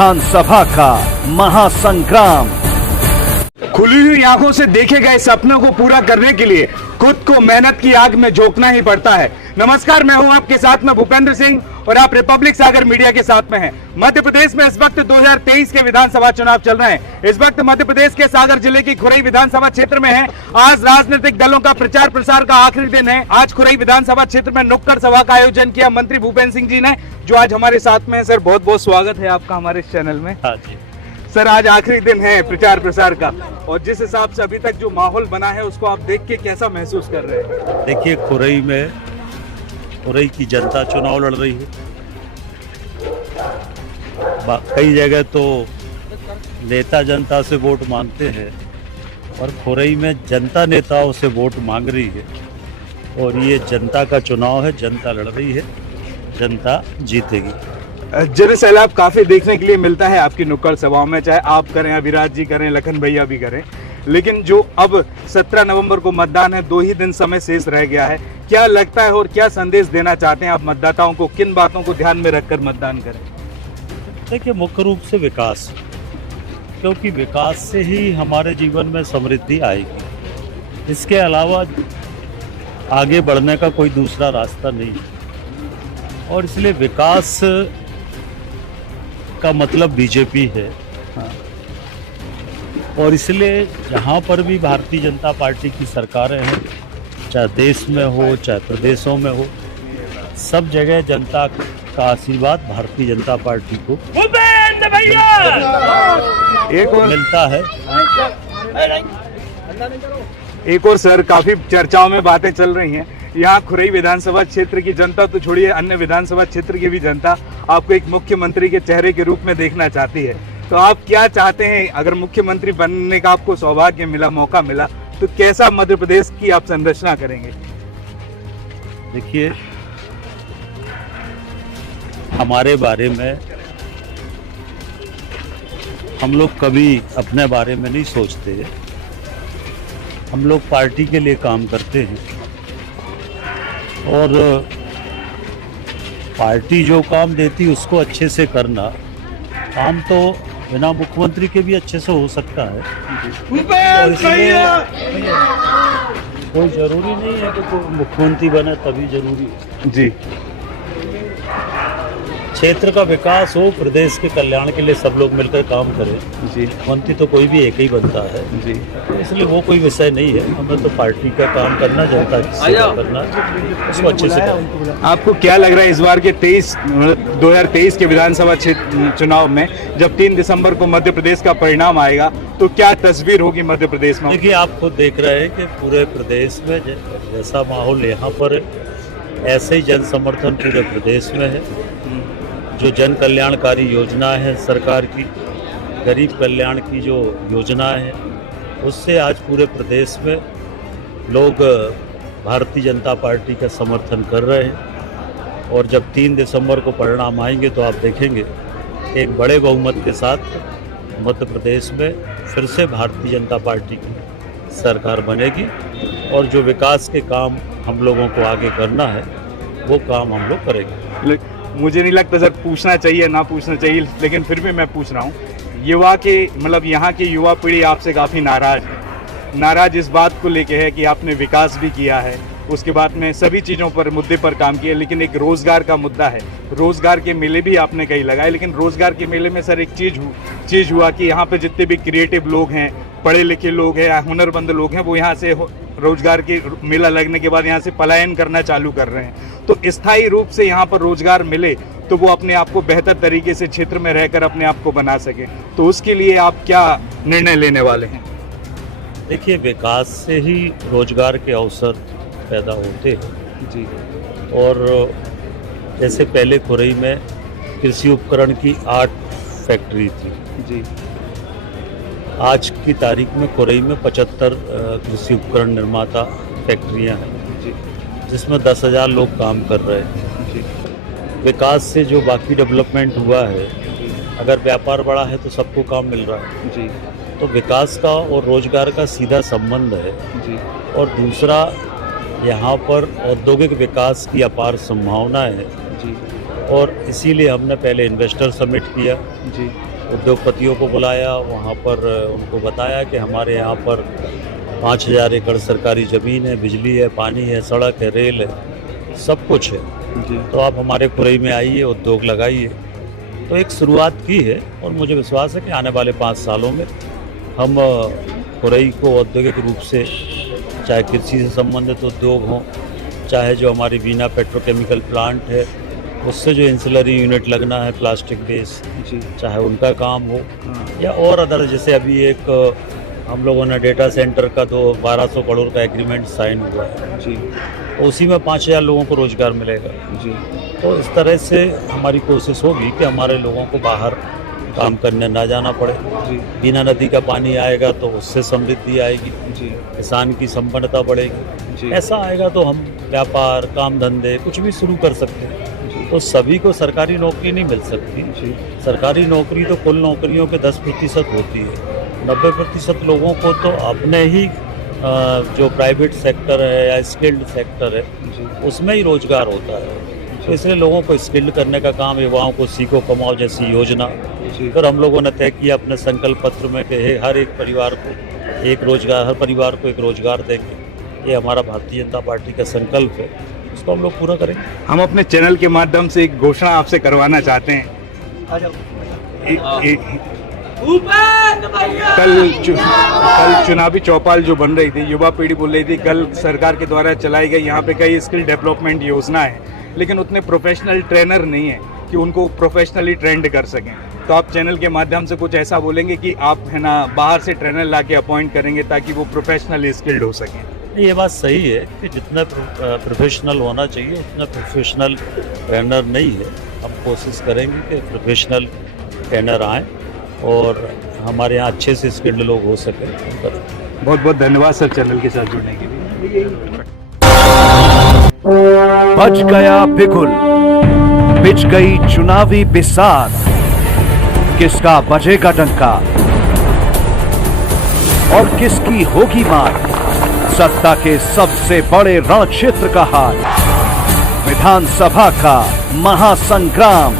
विधानसभा का महासंग्राम। खुली हुई आंखों से देखे गए सपनों को पूरा करने के लिए खुद को मेहनत की आग में झोंकना ही पड़ता है। नमस्कार, मैं हूं आपके साथ में भूपेंद्र सिंह और आप रिपब्लिक सागर मीडिया के साथ में हैं। मध्य प्रदेश में इस वक्त 2023 के विधानसभा चुनाव चल रहे हैं। इस वक्त मध्य प्रदेश के सागर जिले की खुरई विधानसभा क्षेत्र में है। आज राजनीतिक दलों का प्रचार प्रसार का आखिरी दिन है। आज खुरई विधानसभा क्षेत्र में नुक्कड़ सभा का आयोजन किया मंत्री भूपेंद्र सिंह जी ने, जो आज हमारे साथ में है। सर, बहुत बहुत स्वागत है आपका हमारे चैनल में। हाँ जी सर, आज आखिरी दिन है प्रचार प्रसार का, और जिस हिसाब से अभी तक जो माहौल बना है उसको आप देख के कैसा महसूस कर रहे हैं? देखिए, खुरई की जनता चुनाव लड़ रही है। कई जगह तो नेता जनता से वोट मांगते हैं और खुरई में जनता नेताओं से वोट मांग रही है। और ये जनता का चुनाव है, जनता लड़ रही है, जनता जीतेगी। जन सैलाब काफी देखने के लिए मिलता है आपकी नुक्कड़ सभाओं में, चाहे आप करें, अभिराज जी करें, लखन भैया भी करें। लेकिन जो अब 17 नवंबर को मतदान है, 2 ही दिन समय शेष रह गया है, क्या लगता है और क्या संदेश देना चाहते हैं आप मतदाताओं को? किन बातों को ध्यान में रखकर मतदान करें? देखिए, मुख्य रूप से विकास, क्योंकि विकास से ही हमारे जीवन में समृद्धि आएगी। इसके अलावा आगे बढ़ने का कोई दूसरा रास्ता नहीं है। और इसलिए विकास का मतलब बीजेपी है। और इसलिए जहाँ पर भी भारतीय जनता पार्टी की सरकारें हैं, चाहे देश में हो चाहे प्रदेशों में हो, सब जगह जनता का आशीर्वाद भारतीय जनता पार्टी को एक और मिलता है। एक और सर, काफी चर्चाओं में बातें चल रही हैं। यहाँ खुरई विधानसभा क्षेत्र की जनता तो छोड़िए, अन्य विधानसभा क्षेत्र की भी जनता आपको एक मुख्यमंत्री के चेहरे के रूप में देखना चाहती है। तो आप क्या चाहते हैं? अगर मुख्यमंत्री बनने का आपको सौभाग्य मिला, मौका मिला, तो कैसा मध्य प्रदेश की आप संरचना करेंगे? देखिए, हमारे बारे में हम लोग कभी अपने बारे में नहीं सोचते। हम लोग पार्टी के लिए काम करते हैं और पार्टी जो काम देती उसको अच्छे से करना। काम तो बिना मुख्यमंत्री के भी अच्छे से हो सकता है, और इसलिए कोई ज़रूरी नहीं है कि कोई मुख्यमंत्री बने तभी जरूरी है। जी, क्षेत्र का विकास हो, प्रदेश के कल्याण के लिए सब लोग मिलकर काम करें। जी, मंत्री तो कोई भी एक ही बनता है। जी, इसलिए वो कोई विषय नहीं है। हमें तो पार्टी का काम करना, जनता की सेवा करना, उसको अच्छे से करना। आपको क्या लग रहा है इस बार के 2023 के विधानसभा चुनाव में, जब 3 दिसंबर को मध्य प्रदेश का परिणाम आएगा, तो क्या तस्वीर होगी मध्य प्रदेश में? देखिए, आप खुद देख रहे हैं कि पूरे प्रदेश में जैसा माहौल यहाँ पर, ऐसे ही जन समर्थन पूरे प्रदेश में है। जो जन कल्याणकारी योजना है सरकार की, गरीब कल्याण की जो योजना है, उससे आज पूरे प्रदेश में लोग भारतीय जनता पार्टी का समर्थन कर रहे हैं। और जब 3 दिसंबर को परिणाम आएंगे तो आप देखेंगे एक बड़े बहुमत के साथ मध्य प्रदेश में फिर से भारतीय जनता पार्टी की सरकार बनेगी। और जो विकास के काम हम लोगों को आगे करना है, वो काम हम लोग करेंगे। मुझे नहीं लगता सर पूछना चाहिए, ना पूछना चाहिए, लेकिन फिर भी मैं पूछ रहा हूँ। युवा के, मतलब यहाँ की युवा पीढ़ी आपसे काफ़ी नाराज़ है। नाराज़ इस बात को लेके है कि आपने विकास भी किया है, उसके बाद में सभी चीज़ों पर, मुद्दे पर काम किया, लेकिन एक रोज़गार का मुद्दा है। रोज़गार के मेले भी आपने कई लगाए, लेकिन रोज़गार के मेले में सर एक चीज़ हुआ कि यहाँ पे जितने भी क्रिएटिव लोग हैं, पढ़े लिखे लोग हैं, हुनरमंद लोग हैं, वो यहाँ से रोजगार के मेला लगने के बाद यहाँ से पलायन करना चालू कर रहे हैं। तो स्थायी रूप से यहाँ पर रोजगार मिले तो वो अपने आप को बेहतर तरीके से क्षेत्र में रहकर अपने आप को बना सके। तो उसके लिए आप क्या निर्णय लेने वाले हैं? देखिए, विकास से ही रोजगार के अवसर पैदा होते हैं। जी, और जैसे पहले खुरई में कृषि उपकरण की 8 फैक्ट्री थी। जी, आज की तारीख में खुरई में 75 कृषि उपकरण निर्माता फैक्ट्रियां हैं, जी, जिसमें 10,000 लोग काम कर रहे हैं। जी, विकास से जो बाकी डेवलपमेंट हुआ है, अगर व्यापार बढ़ा है तो सबको काम मिल रहा है। जी, तो विकास का और रोजगार का सीधा संबंध है। जी, और दूसरा, यहाँ पर औद्योगिक विकास की अपार संभावना है। जी, और इसीलिए हमने पहले इन्वेस्टर समिट किया, जी उद्योगपतियों को बुलाया, वहाँ पर उनको बताया कि हमारे यहाँ पर 5,000 एकड़ सरकारी ज़मीन है, बिजली है, पानी है, सड़क है, रेल है, सब कुछ है। जी तो आप हमारे खुरई में आइए, उद्योग लगाइए। तो एक शुरुआत की है और मुझे विश्वास है कि आने वाले 5 सालों में हम खुरई को औद्योगिक रूप से, चाहे कृषि से संबंधित उद्योग हों, चाहे जो हमारी बीना पेट्रोकेमिकल प्लांट है उससे जो इंसुलरी यूनिट लगना है प्लास्टिक बेस, जी चाहे उनका काम हो, हाँ, या और अदर, जैसे अभी एक हम लोगों ने डेटा सेंटर का तो 1200 करोड़ का एग्रीमेंट साइन हुआ है, जी तो उसी में 5,000 लोगों को रोजगार मिलेगा। जी तो इस तरह से हमारी कोशिश होगी कि हमारे लोगों को बाहर काम करने ना जाना पड़े। जी बीना नदी का पानी आएगा तो उससे समृद्धि आएगी, जी किसान की संपन्नता बढ़ेगी। जी ऐसा आएगा तो हम व्यापार, काम धंधे कुछ भी शुरू कर सकते हैं। जी तो सभी को सरकारी नौकरी नहीं मिल सकती। जी सरकारी नौकरी तो कुल नौकरियों के 10% होती है। 90% लोगों को तो अपने ही जो प्राइवेट सेक्टर है या स्किल्ड सेक्टर है जी उसमें ही रोजगार होता है। तो इसलिए लोगों को स्किल्ड करने का काम, युवाओं को सीखो कमाओ जैसी योजना जी फिर हम लोगों ने तय किया अपने संकल्प पत्र में कि हर एक परिवार को एक रोजगार, हर परिवार को एक रोजगार देंगे। ये हमारा भारतीय जनता पार्टी का संकल्प है, इसको हम लोग पूरा करेंगे। हम अपने चैनल के माध्यम से एक घोषणा आपसे करवाना चाहते हैं। कल चुनावी चौपाल जो बन रही थी, युवा पीढ़ी बोल रही थी कल सरकार के द्वारा चलाई गई यहाँ पे कई स्किल डेवलपमेंट योजना है, लेकिन उतने प्रोफेशनल ट्रेनर नहीं है कि उनको प्रोफेशनली ट्रेंड कर सकें। तो आप चैनल के माध्यम से कुछ ऐसा बोलेंगे कि आप है ना बाहर से ट्रेनर ला के अपॉइंट करेंगे ताकि वो प्रोफेशनली स्किल्ड हो सकें। ये बात सही है कि जितना प्रोफेशनल होना चाहिए उतना प्रोफेशनल ट्रेनर नहीं है। हम कोशिश करेंगे कि प्रोफेशनल ट्रेनर आएँ और हमारे यहाँ अच्छे से स्किल्ड लोग हो सकें। बहुत बहुत धन्यवाद सर चैनल के साथ जुड़ने के लिए। बज गया बिगुल, बिछ गई चुनावी बिसात, किसका बजेगा डंका और किसकी होगी मार। सत्ता के सबसे बड़े रण क्षेत्र का हाल, विधानसभा का महासंग्राम।